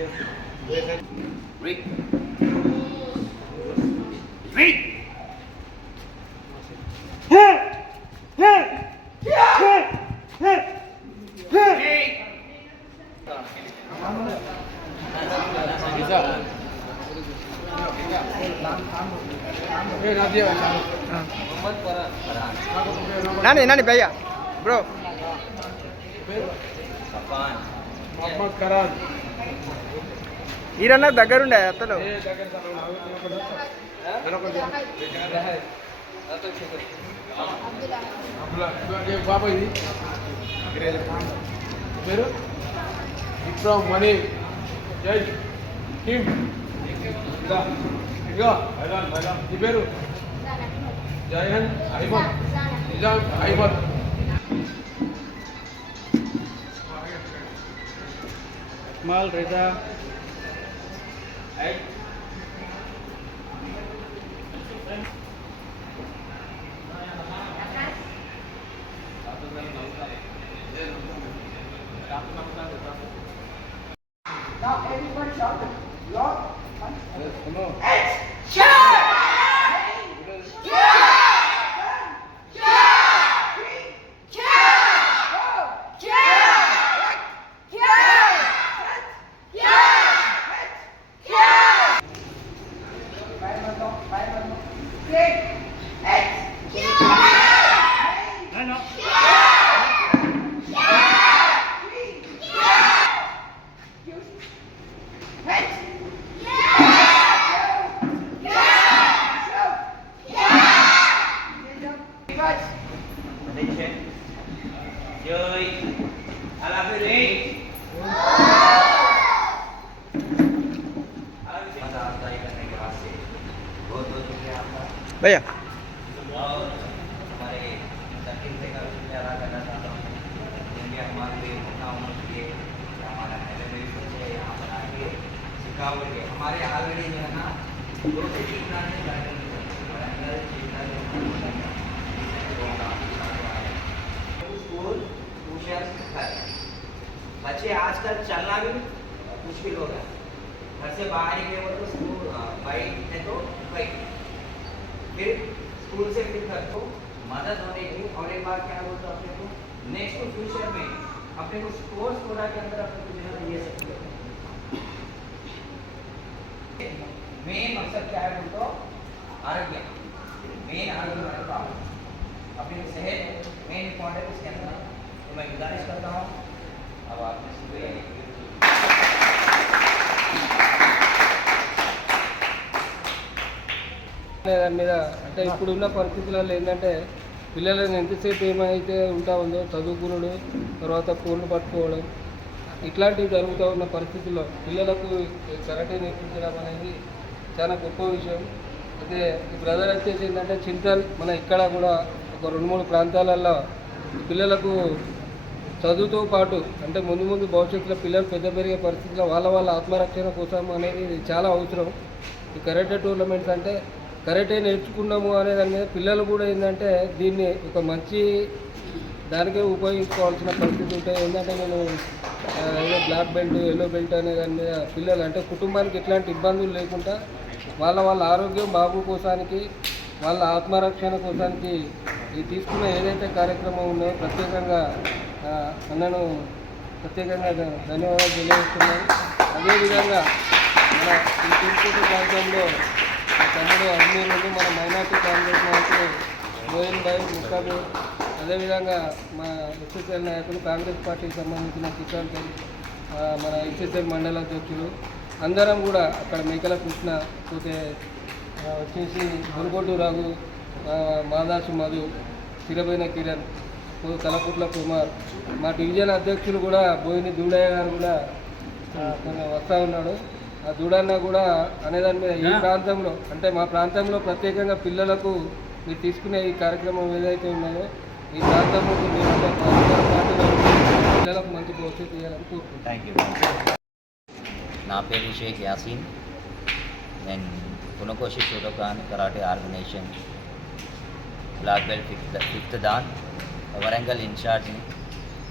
Read. Read. Nani भैया bro Mohammad करान ఈరన్న దగ్గరుండే అతను బాబా ఇది పేరు విక్రమ్ మనీ జై కిమ్ ఇదిగో ఈ పేరు Jayan Ahmed Nizam Ahmed mall Reza Now everybody shout. Lock. Attention. Joy. Alhamdulillah. भैया और हमारे सर्किल से का शुक्रिया अदा करना चाहता हूँ जिनके हमारे लिए मौका होने के लिए हमारा एलिमिनेशन से यहाँ पर आके सिखावट के हमारे ऑलरेडी जो है ना 2 से 3 ब्रांच में स्कूल ट्यूशन बच्चे आजकल चलना भी मुश्किल हो गया घर से बाहर निकले वो तो स्कूल बाइक है तो बाइक फिर स्कूल से फिर घर को मदद होने की और एक बार क्या बोलते हैं अपने को नेक्स्ट फ्यूचर में अपने को स्पोर्ट्स कोटा के अंदर अपने को जो है ये सकते मेन मकसद क्या है बोलते आरोग्य मेन आरोग्य हमारे पास अपनी सेहत मेन इम्पॉर्टेंट इसके अंदर तो मैं गुजारिश करता हूँ अब आपने शुक्रिया దాని మీద అంటే ఇప్పుడున్న పరిస్థితులలో ఏంటంటే పిల్లలను ఎంతసేపు ఏమైతే ఉంటా ఉందో చదువుకునుడు తర్వాత ఫోన్లు పట్టుకోవడం ఇట్లాంటివి జరుగుతూ ఉన్న పరిస్థితుల్లో పిల్లలకు కరాటే నేర్పించడం అనేది చాలా గొప్ప విషయం. అయితే ఈ బ్రదర్ వచ్చేసి ఏంటంటే చింతల్ మన ఇక్కడ కూడా ఒక 2-3 ప్రాంతాలలో పిల్లలకు చదువుతో పాటు అంటే ముందు భవిష్యత్తులో పిల్లలు పెద్ద పెరిగే పరిస్థితుల్లో వాళ్ళ ఆత్మరక్షణ కోసం అనేది చాలా అవసరం. ఈ కరాటే టోర్నమెంట్స్ అంటే కరాటే నేర్చుకున్నాము అనే దాని మీద పిల్లలు కూడా ఏంటంటే దీన్ని ఒక మంచి దానికే ఉపయోగించుకోవాల్సిన పరిస్థితి ఉంటాయి. ఏంటంటే నేను ఏదో బ్లాక్ బెల్ట్ ఎల్లో బెల్ట్ అనే దాని మీద పిల్లలు అంటే కుటుంబానికి ఎట్లాంటి ఇబ్బందులు లేకుండా వాళ్ళ ఆరోగ్యం బాగు కోసానికి వాళ్ళ ఆత్మరక్షణ కోసానికి ఈ తీసుకున్న ఏదైతే కార్యక్రమం ఉందో ప్రత్యేకంగా అన్నను ప్రత్యేకంగా ధన్యవాదాలు తెలియజేస్తున్నాను. అదేవిధంగా మన ఈ తిరుపతి ప్రాంతంలో తమ్ముడు అజ్మీరులు మన మైనార్టీ కాంగ్రెస్ నాయకులు మోయిన్ భాయ్ ముక్కాబు అదేవిధంగా మా ఎస్ఎస్ఎల్ నాయకులు కాంగ్రెస్ పార్టీకి సంబంధించిన కిసాన్ మన ఎస్ఎస్ఎల్ మండల అధ్యక్షులు అందరం కూడా అక్కడ మేకల కృష్ణ పోతే వచ్చేసి మునుగోడు రాఘు మాదాసు మధు సిరబైన కిరణ్ తలపుట్ల కుమార్ మా డివిజన్ అధ్యక్షులు కూడా బోయిని దూడయ్య గారు కూడా కొన్ని వస్తూ ఉన్నాడు. ఆ దూడన్న కూడా అనేదాని మీద ఈ ప్రాంతంలో అంటే మా ప్రాంతంలో ప్రత్యేకంగా పిల్లలకు మీరు తీసుకునే ఈ కార్యక్రమం ఏదైతే ఉన్నదో ఈ ప్రాంతంలో పిల్లలకు మంచి భవిష్యత్తు ఇవ్వాలని కోరుకుంటున్నాను. Thank you. నా పేరు షేక్ యాసీన్. నేను పునకోషి Shotokan karate organisation black belt fifth dan Warangal ఇన్ఛార్జ్ని.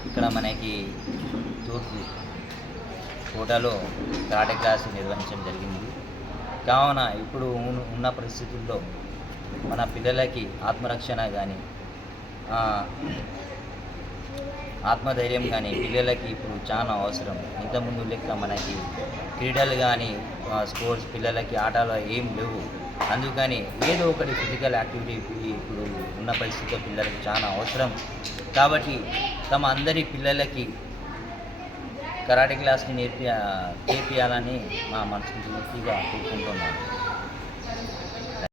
ఇక్కడ మనకి కోటాలో కరాటే క్లాస్ నిర్వహించడం జరిగింది. కావున ఇప్పుడు ఉన్న పరిస్థితుల్లో మన పిల్లలకి ఆత్మరక్షణ కానీ ఆత్మధైర్యం కానీ పిల్లలకి ఇప్పుడు చాలా అవసరం. ఇంతకుముందు లెక్క మనకి క్రీడలు కానీ స్పోర్ట్స్ పిల్లలకి ఆటలు ఏం లేవు. అందుకని ఏదో ఒకటి ఫిజికల్ యాక్టివిటీ ఇప్పుడు ఉన్న పరిస్థితిలో పిల్లలకి చాలా అవసరం. కాబట్టి తమ అందరి పిల్లలకి కరాటే క్లాస్ని చేర్పియాలని మా మనస్ఫూర్తిగా కోరుకుంటున్నాను.